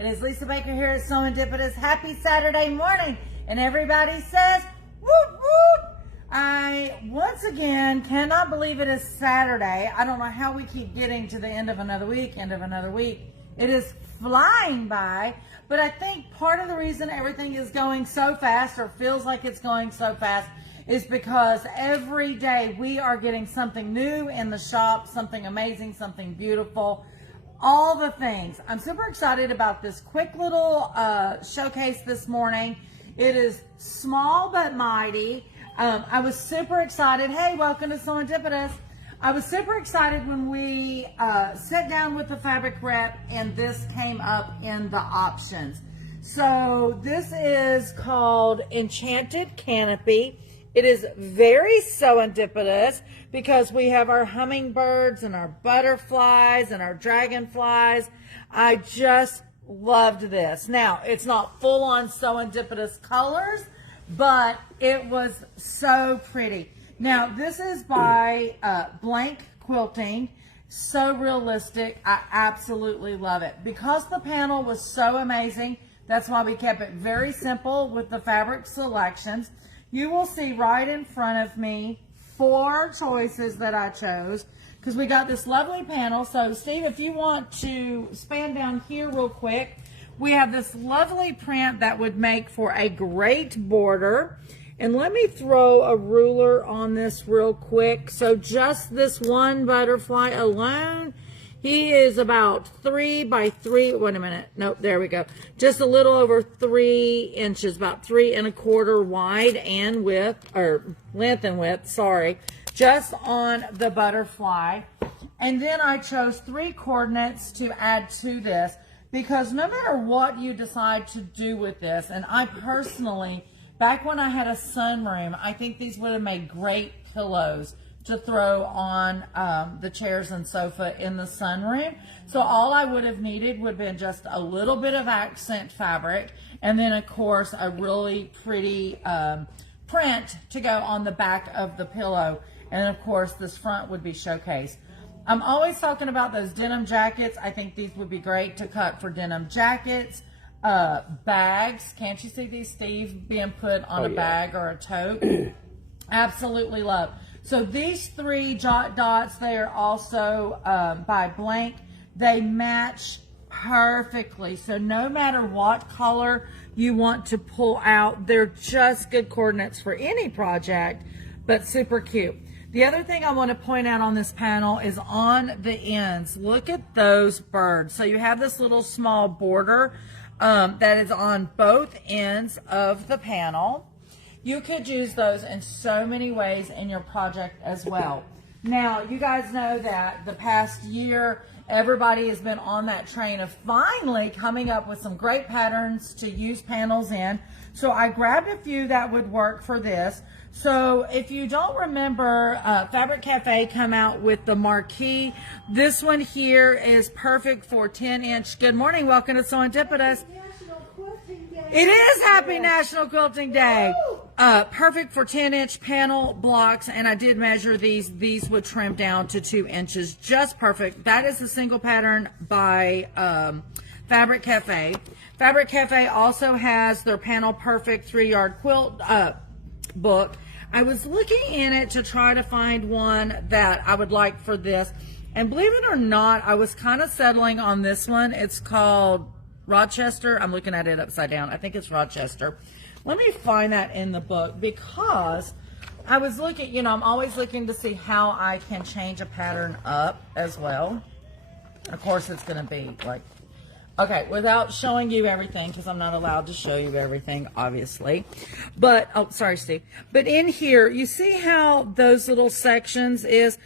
It is Lisa Baker here at Serendipitous. Happy Saturday morning. And everybody says, whoop, whoop. I, once again, cannot believe it is Saturday. I don't know how we keep getting to the end of another week, It is flying by. But I think part of the reason everything is going so fast, or feels like it's going so fast, is because every day we are getting something new in the shop, something amazing, something beautiful, all the things. I'm super excited about this quick little showcase this morning. It is small but mighty. I was super excited. Hey, welcome to Serendipitous. I was super excited when we sat down with the fabric rep and this came up in the options. So this is called Enchanted Canopy. It is very serendipitous because we have our hummingbirds and our butterflies and our dragonflies. I just loved this. Now, it's not full-on serendipitous colors, but it was so pretty. Now, this is by Blank Quilting. So realistic. I absolutely love it. Because the panel was so amazing, that's why we kept it very simple with the fabric selections. You will see right in front of me 4 choices that I chose because we got this lovely panel. So, Steve, if you want to span down here real quick, we have this lovely print that would make for a great border. And let me throw a ruler on this real quick. So just this one butterfly alone, he is about 3 by 3. Wait a minute. Nope, there we go. Just a little over 3 inches, about 3 1/4 wide and width, or length and width, sorry, just on the butterfly. And then I chose 3 coordinates to add to this. Because no matter what you decide to do with this, and I personally, back when I had a sunroom, I think these would have made great pillows to throw on the chairs and sofa in the sunroom. So all I would have needed would have been just a little bit of accent fabric, and then of course a really pretty print to go on the back of the pillow. And of course this front would be showcased. I'm always talking about those denim jackets. I think these would be great to cut for denim jackets. Bags. Can't you see these, Steve, being put on a bag or a tote? Absolutely love. So these 3 jot dots, they are also by Blank. They match perfectly. So no matter what color you want to pull out, they're just good coordinates for any project, but super cute. The other thing I want to point out on this panel is on the ends. Look at those birds. So you have this little small border that is on both ends of the panel. You could use those in so many ways in your project as well. Now, you guys know that the past year, everybody has been on that train of finally coming up with some great patterns to use panels in. So I grabbed a few that would work for this. So if you don't remember, Fabric Cafe come out with the marquee. This one here is perfect for 10-inch. Good morning. Welcome to Serendipitous. It is Happy National Quilting Day. Perfect for 10-inch panel blocks, and I did measure these. These would trim down to 2 inches. Just perfect. That is a single pattern by Fabric Cafe. Fabric Cafe also has their Panel Perfect 3-yard quilt book. I was looking in it to try to find one that I would like for this, and believe it or not, I was kind of settling on this one. It's called Rochester. I'm looking at it upside down. I think it's Rochester. Let me find that in the book, because I was looking, you know, I'm always looking to see how I can change a pattern up as well. Of course, it's going to be like, okay, without showing you everything, because I'm not allowed to show you everything, obviously. But, oh, sorry, Steve. But in here, you see how those little sections is?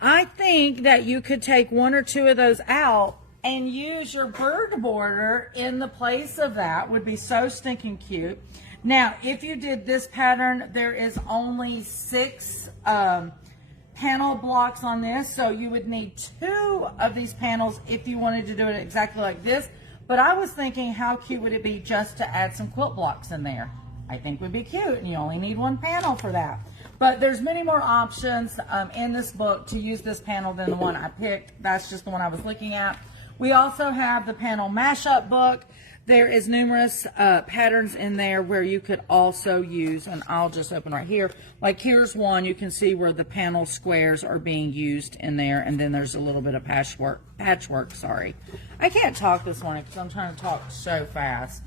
I think that you could take 1 or 2 of those out and use your bird border in the place of that. Would be so stinking cute. Now, if you did this pattern, there is only 6 panel blocks on this, so you would need 2 of these panels if you wanted to do it exactly like this. But I was thinking, how cute would it be just to add some quilt blocks in there? I think would be cute, and you only need 1 panel for that. But there's many more options in this book to use this panel than the one I picked. That's just the one I was looking at. We also have the panel mashup book. There is numerous patterns in there where you could also use, and I'll just open right here. Like here's one, you can see where the panel squares are being used in there, and then there's a little bit of patchwork, sorry. I can't talk this morning because I'm trying to talk so fast.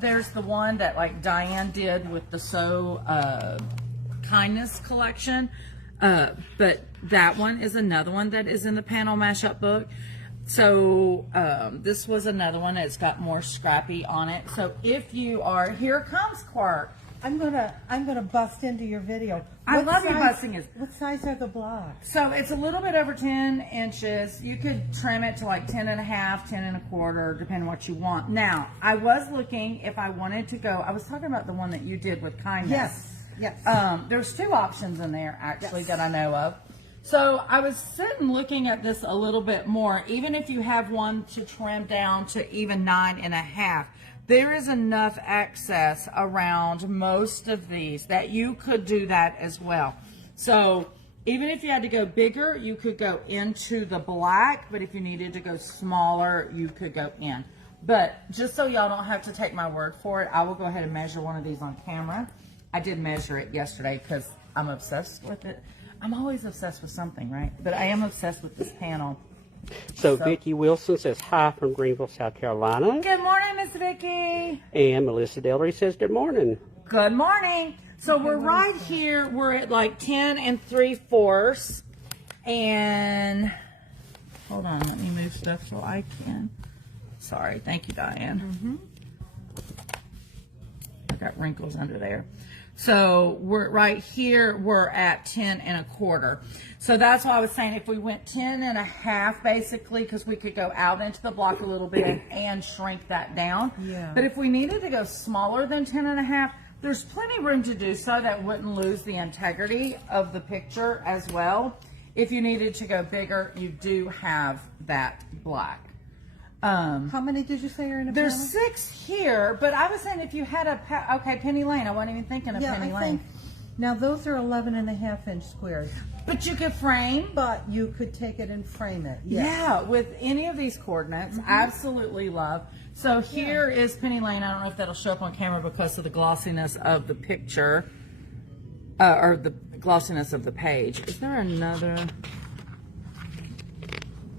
There's the one that like Diane did with the Kindness collection, but that one is another one that is in the panel mashup book. So this was another one that's got more scrappy on it. So if you are, here comes Quark. I'm gonna bust into your video. I love you busting it. What size are the blocks? So it's a little bit over 10 inches. You could trim it to like 10 and a half, 10 and a quarter, depending on what you want. Now, I was looking if I wanted to go, I was talking about the one that you did with Kindness. Yes, yes. There's 2 options in there actually that I know of. So I was sitting looking at this a little bit more. Even if you have one to trim down to even 9 and a half, there is enough excess around most of these that you could do that as well. So even if you had to go bigger, you could go into the black, but if you needed to go smaller, you could go in. But just so y'all don't have to take my word for it, I will go ahead and measure one of these on camera. I did measure it yesterday because I'm obsessed with it. I'm always obsessed with something, right? But I am obsessed with this panel. So Vicki Wilson says hi from Greenville, South Carolina. Good morning, Miss Vicki. And Melissa Delry says good morning. Good morning. So we're right here. We're at like 10 3/4. And hold on, let me move stuff so I can. Sorry, thank you, Diane. I got wrinkles under there. So we're right here, we're at 10 1/4. So that's why I was saying if we went 10 1/2 basically, because we could go out into the block a little bit and shrink that down. Yeah. But if we needed to go smaller than 10 1/2, there's plenty of room to do so that wouldn't lose the integrity of the picture as well. If you needed to go bigger, you do have that black. How many did you say are in a There's panel? 6 here, but I was saying if you had okay, Penny Lane. I wasn't even thinking of Penny Lane. Now those are 11.5-inch squares. But you could frame. But you could take it and frame it. Yes. Yeah, with any of these coordinates. Absolutely love. So here is Penny Lane. I don't know if that'll show up on camera because of the glossiness of the picture, or the glossiness of the page. Is there another?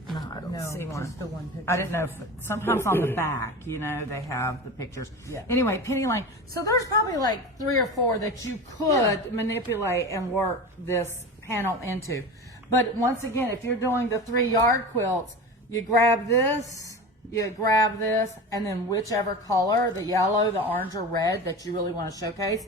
No, I don't see one. Just the one picture. I didn't know if sometimes on the back, you know, they have the pictures. Yeah. Anyway, Penny Lane. So there's probably like 3 or 4 that you could manipulate and work this panel into. But once again, if you're doing the 3-yard quilts, you grab this, and then whichever color, the yellow, the orange, or red that you really want to showcase,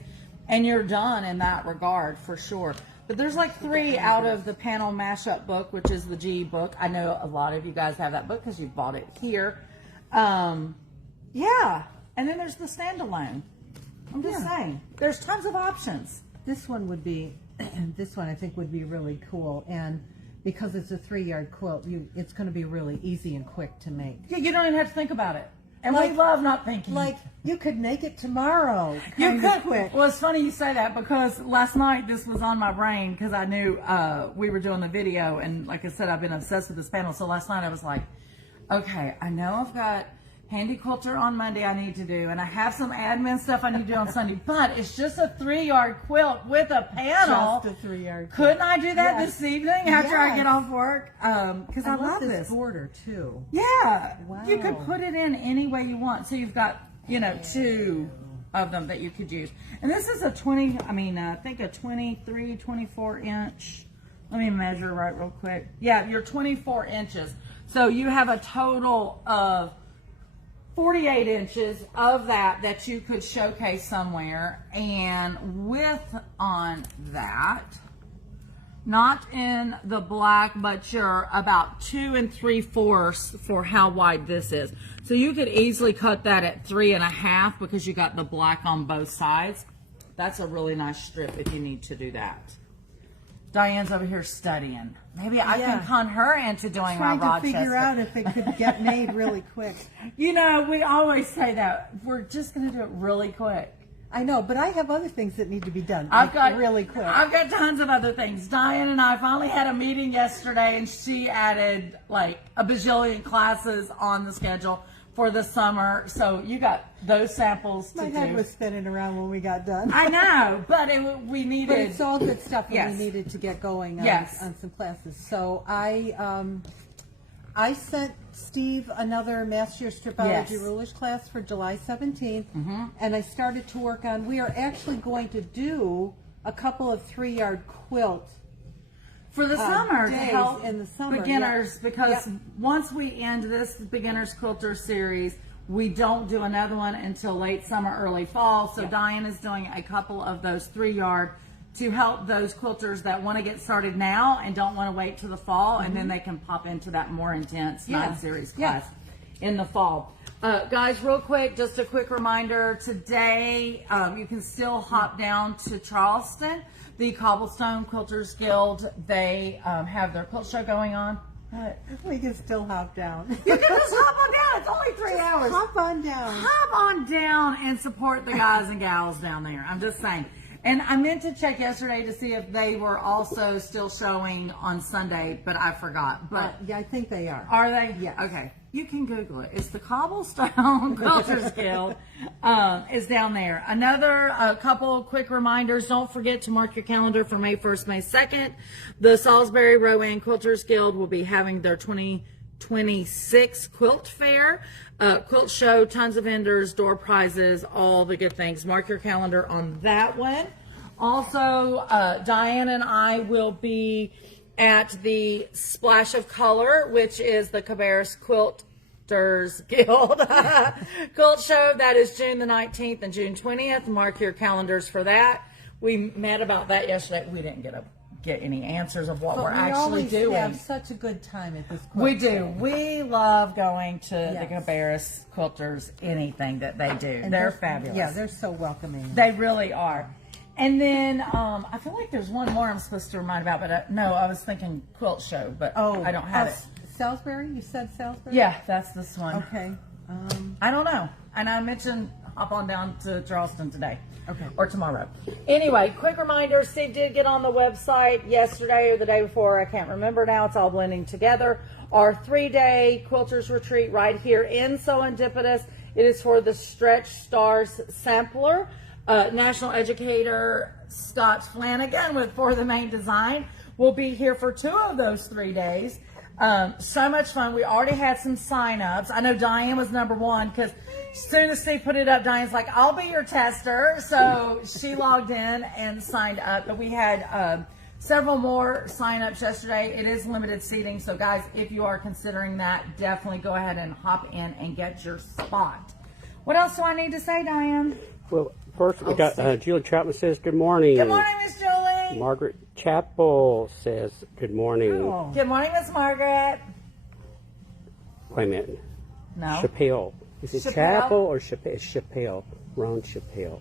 and you're done in that regard for sure. But there's like 3 out of the panel mashup book, which is the G book. I know a lot of you guys have that book because you bought it here. Yeah. And then there's the standalone. I'm just saying. There's tons of options. This one would be, this one I think would be really cool. And because it's a 3-yard quilt, it's going to be really easy and quick to make. Yeah, you don't even have to think about it. And we love not thinking. Like, you could make it tomorrow. You could. Quick. Well, it's funny you say that because last night this was on my brain because I knew we were doing the video, and like I said, I've been obsessed with this panel. So last night I was like, okay, I know I've got Handy Quilter on Monday I need to do, and I have some admin stuff I need to do on Sunday, but it's just a 3-yard quilt with a panel. Just a 3-yard quilt. Couldn't I do that this evening after I get off work? Because I love this border too. Yeah. Wow. You could put it in any way you want. So you've got, you know, 2 of them that you could use. And this is a I think a 23, 24 inch. Let me measure right real quick. Yeah, you're 24 inches. So you have a total of 48 inches of that you could showcase somewhere. And width on that, not in the black, but you're about 2 3/4 for how wide this is. So you could easily cut that at 3 1/2 because you got the black on both sides. That's a really nice strip if you need to do that. Diane's over here studying. Maybe I can con her into doing my Rochester. Trying to figure out if it could get made really quick. You know, we always say that. We're just going to do it really quick. I know, but I have other things that need to be done. I've got really quick. I've got tons of other things. Diane and I finally had a meeting yesterday, and she added like a bajillion classes on the schedule for the summer. So you got those samples to My do. head was spinning around when we got done. I know, but we needed. But it's all good stuff, and Yes. we needed to get going on, Yes. on some classes. So I sent Steve another Master Your Stripology Yes. Rulers class for July 17th, and I started to work on, we are actually going to do a couple of 3-yard quilt for the summer to days help in the summer, beginners, because Yep. once we end this beginners quilter series, we don't do another one until late summer, early fall. So Yep. Diane is doing a couple of those 3-yard to help those quilters that want to get started now and don't want to wait till the fall, and then they can pop into that more intense Yeah. 9-series Yeah. class in the fall. Guys, real quick, just a quick reminder, today you can still hop down to Charleston. The Cobblestone Quilters Guild, they have their quilt show going on. What? We can still hop down. You can just hop on down. It's only 3 hours. Hop on down. Hop on down and support the guys and gals down there. I'm just saying. And I meant to check yesterday to see if they were also still showing on Sunday, but I forgot. But Yeah, I think they are. are they? Yes. Okay. You can Google it. It's the Cobblestone Quilters Guild is down there. Another couple quick reminders. Don't forget to mark your calendar for May 1st, May 2nd. The Salisbury Rowan Quilters Guild will be having their 2026 quilt fair. Quilt show, tons of vendors, door prizes, all the good things. Mark your calendar on that one. Also, Diane and I will be at the Splash of Color, which is the Cabarrus Quilters Guild quilt show. That is June the 19th and June 20th. Mark your calendars for that. We met about that yesterday. We didn't get any answers of what But we're we actually always doing. have such a good time at this quilt We do. show. We love going to the Yes. Cabarrus Quilters, anything that they do. And they're fabulous. Yeah, they're so welcoming. They really are. And then I feel like there's one more I'm supposed to remind about, but no, I was thinking quilt show, but I don't have it. Salisbury? You said Salisbury? Yeah, that's this one. Okay. I don't know. And I mentioned hop on down to Charleston today. Okay. Or tomorrow. Anyway, quick reminder, Steve did get on the website yesterday or the day before. I can't remember now. It's all blending together. Our 3-day quilters retreat right here in Serendipitous. It is for the Stretch Stars Sampler. National educator Scott Flanagan with For the Main Design will be here for 2 of those 3 days. So much fun. We already had some sign-ups. I know Diane was number 1 because as soon as Steve put it up, Diane's like, I'll be your tester. So she logged in and signed up. But we had several more sign-ups yesterday. It is limited seating. So guys, if you are considering that, definitely go ahead and hop in and get your spot. What else do I need to say, Diane? Well, first we got Julie Chapman says good morning. Good morning, Miss Julie. Margaret Chappell says good morning. Oh. Good morning, Miss Margaret. Wait a minute. No. Chappelle. Is it Chappelle? Chapel or Chappelle? It's Chappelle. Ron Chappelle.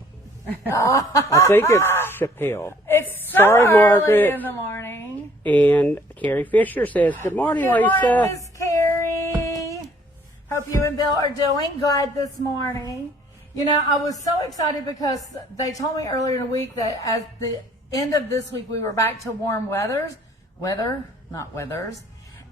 I think it's Chappelle. It's so Sorry, early Margaret. in the morning. And Carrie Fisher says good morning, Good Lisa. morning, Miss Carrie. Hope you and Bill are doing good this morning. You know, I was so excited because they told me earlier in the week that at the end of this week we were back to warm weathers.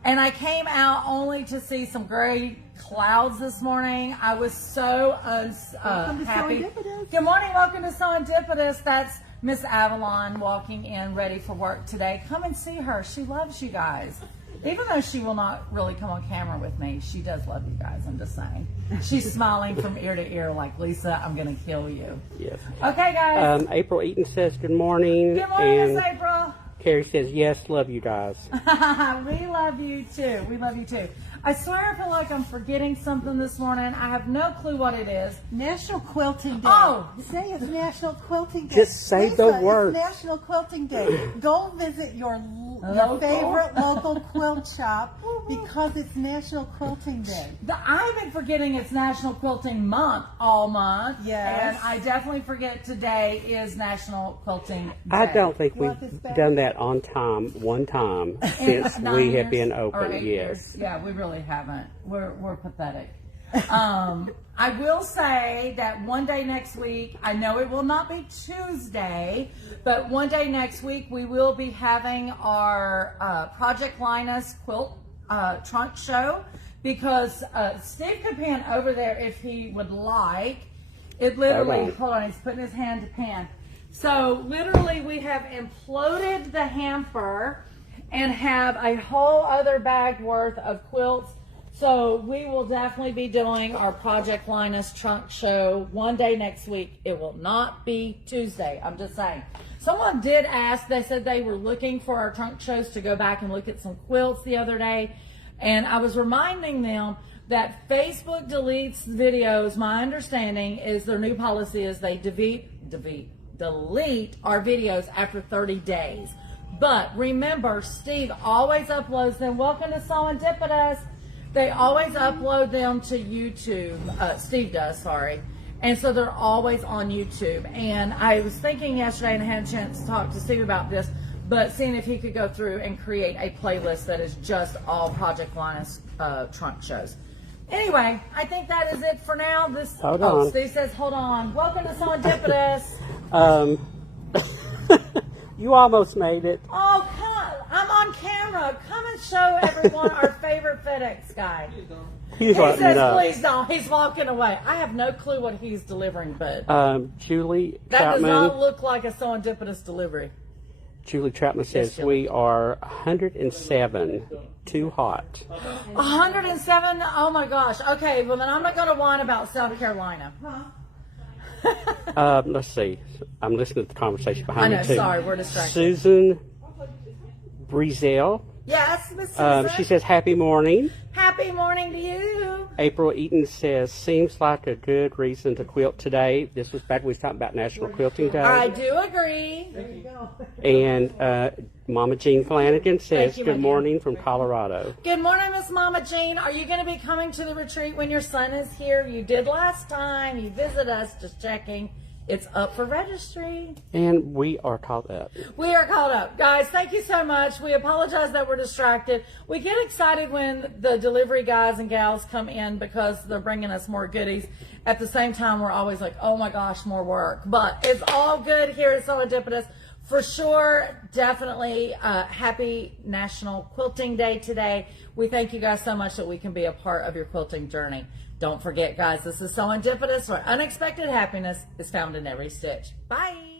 And I came out only to see some gray clouds this morning. I was so happy. Serendipitous. Good morning, welcome to Serendipitous. That's Miss Avalon walking in ready for work today. Come and see her. She loves you guys. Even though she will not really come on camera with me, she does love you guys. I'm just saying. She's smiling from ear to ear like, Lisa, I'm going to kill you. Yes. Okay, guys. April Eaton says good morning. Good morning, and Miss April. Carrie says yes, love you guys. We love you too. We love you too. I swear I feel like I'm forgetting something this morning. I have no clue what it is. National Quilting Day. Oh. Say it's National Quilting Day. Just say the Lisa, word. It's National Quilting Day. Go visit your Local. favorite local quilt shop because it's National Quilting Day. I've been forgetting it's National Quilting Month all month. Yes. And I definitely forget today is National Quilting Day. I don't think You we've want this back? done that on time one time In since 9 we years have been or open. 8 Yes. years. Yeah, we really haven't. We're pathetic. I will say that one day next week, I know it will not be Tuesday, but one day next week we will be having our Project Linus quilt trunk show, because Steve could pan over there if he would like. It literally, hold on, he's putting his hand to pan. So literally we have imploded the hamper and have a whole other bag worth of quilts. So we will definitely be doing our Project Linus trunk show one day next week. It will not be Tuesday, I'm just saying. Someone did ask, they said they were looking for our trunk shows to go back and look at some quilts the other day. And I was reminding them that Facebook deletes videos. My understanding is their new policy is they delete our videos after 30 days. But remember, Steve always uploads them. Welcome to Serendipitous. They always upload them to YouTube. Steve does, sorry. And so they're always on YouTube. And I was thinking yesterday, and I had a chance to talk to Steve about this, but seeing if he could go through and create a playlist that is just all Project Linus trunk shows. Anyway, I think that is it for now. Hold on. Steve says, hold on. Welcome to Serendipitous. You almost made it. Oh, come. I'm on camera. Come and show everyone our favorite FedEx guy. He says, please don't. He's walking away. I have no clue what he's delivering, but Julie that Troutman, does not look like a Serendipitous delivery. Julie Troutman says we are 107, too hot. 107? Oh my gosh. Okay, well then I'm not going to whine about South Carolina. Let's see. I'm listening to the conversation behind me, too. I know, sorry, we're distracted. Susan Brezel. Yes, Miss Susan. She says, happy morning. Happy morning to you. April Eaton says, seems like a good reason to quilt today. This was back when we was talking about National Quilting Day. I do agree. There you go. And Mama Jean Flanagan says, good morning from Colorado. Good morning, Miss Mama Jean. Are you going to be coming to the retreat when your son is here? You did last time. You visit us, just checking. It's up for registry. And we are caught up. We are caught up. Guys, thank you so much. We apologize that we're distracted. We get excited when the delivery guys and gals come in because they're bringing us more goodies. At the same time, we're always like, oh my gosh, more work. But it's all good here at Serendipitous. For sure, definitely happy National Quilting Day today. We thank you guys so much that we can be a part of your quilting journey. Don't forget, guys, this is Serendipitous, where unexpected happiness is found in every stitch. Bye.